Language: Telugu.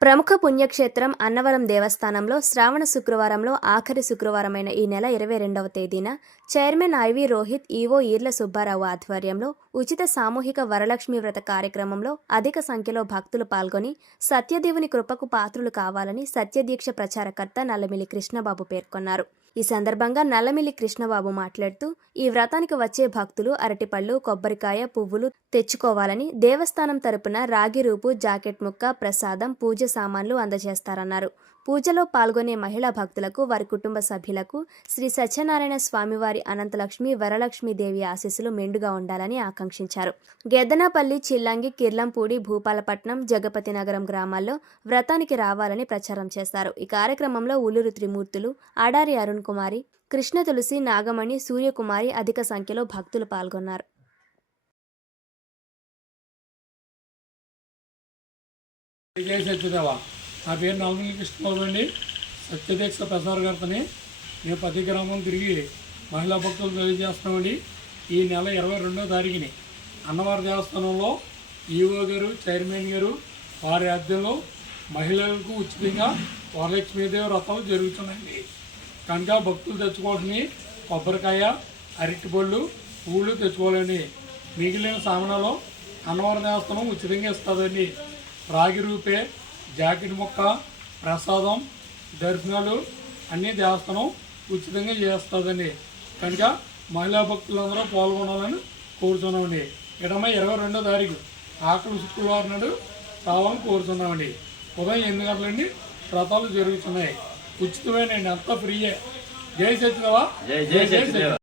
ప్రముఖ పుణ్యక్షేత్రం అన్నవరం దేవస్థానంలో శ్రావణ శుక్రవారంలో ఆఖరి శుక్రవారమైన ఈ నెల ఇరవై రెండవ తేదీన chairman IV Rohit EO Eerla Subbarao ఆధ్వర్యంలో ఉచిత సామూహిక వరలక్ష్మి వ్రత కార్యక్రమంలో అధిక సంఖ్యలో భక్తులు పాల్గొని సత్యదేవుని కృపకు పాత్రులు కావాలని సత్యదీక్ష ప్రచారకర్త నల్లమిలి కృష్ణబాబు పేర్కొన్నారు. ఈ సందర్భంగా నల్లమిల్లి కృష్ణబాబు మాట్లాడుతూ ఈ వ్రతానికి వచ్చే భక్తులు అరటిపళ్ళు కొబ్బరికాయ పువ్వులు తెచ్చుకోవాలని దేవస్థానం తరపున రాగి రూపు జాకెట్ ముక్క ప్రసాదం పూజ సామాన్లు అందజేస్తారన్నారు. పూజలో పాల్గొనే మహిళా భక్తులకు వారి కుటుంబ సభ్యులకు శ్రీ సత్యనారాయణ స్వామివారి అనంతలక్ష్మి వరలక్ష్మి దేవి ఆశీస్సులు మెండుగా ఉండాలని ఆకాంక్షించారు. గెద్దనపల్లి చిల్లంగి కిర్లంపూడి భూపాలపట్నం జగపతి నగరం గ్రామాల్లో వ్రతానికి రావాలని ప్రచారం చేశారు ఈ కార్యక్రమంలో ఉలూరు త్రిమూర్తులు ఆడారి అరుణ్ కుమారి కృష్ణ తులసి నాగమణి సూర్యకుమారి అధిక సంఖ్యలో భక్తులు పాల్గొన్నారు. జై సత్యదేవ నా పేరు నవమిని కృష్ణబాబు అండి. సత్యదీక్ష ప్రసారగర్తని మేము ప్రతి గ్రామం తిరిగి మహిళా భక్తులు తెలియజేస్తామండి ఈ నెల ఇరవై రెండో తారీఖుని అన్నవారి దేవస్థానంలో ఈఓ గారు చైర్మన్ గారు వారి ఆధ్యంలో మహిళలకు ఉచితంగా వరలక్ష్మీదేవి వ్రతం జరుగుతున్నాయండి. కనుక భక్తులు తెచ్చుకోవాల్సిన కొబ్బరికాయ అరటిపళ్ళు పూలు తెచ్చుకోవాలండి. మిగిలిన సామానాలు అన్నవరం దేవస్థానం ఉచితంగా ఇస్తుందండి. రాగి రూపే జాకెట్ ముక్క ప్రసాదం దర్శనాలు అన్నీ దేవస్థానం ఉచితంగా చేస్తుందండి. కనుక మహిళా భక్తులందరూ పాల్గొనాలని కోరుతున్నామండి ఇరవై ఇరవై రెండో తారీఖు ఆకలి శుక్రవారం నాడు రావాలని కోరుతున్నామండి ఉదయం ఎనిమిది గంటలండి వ్రతాలు జరుగుతున్నాయి. ఉచితమైన అంతా ఫ్రీయే. జై సత్యదేవా. జై జై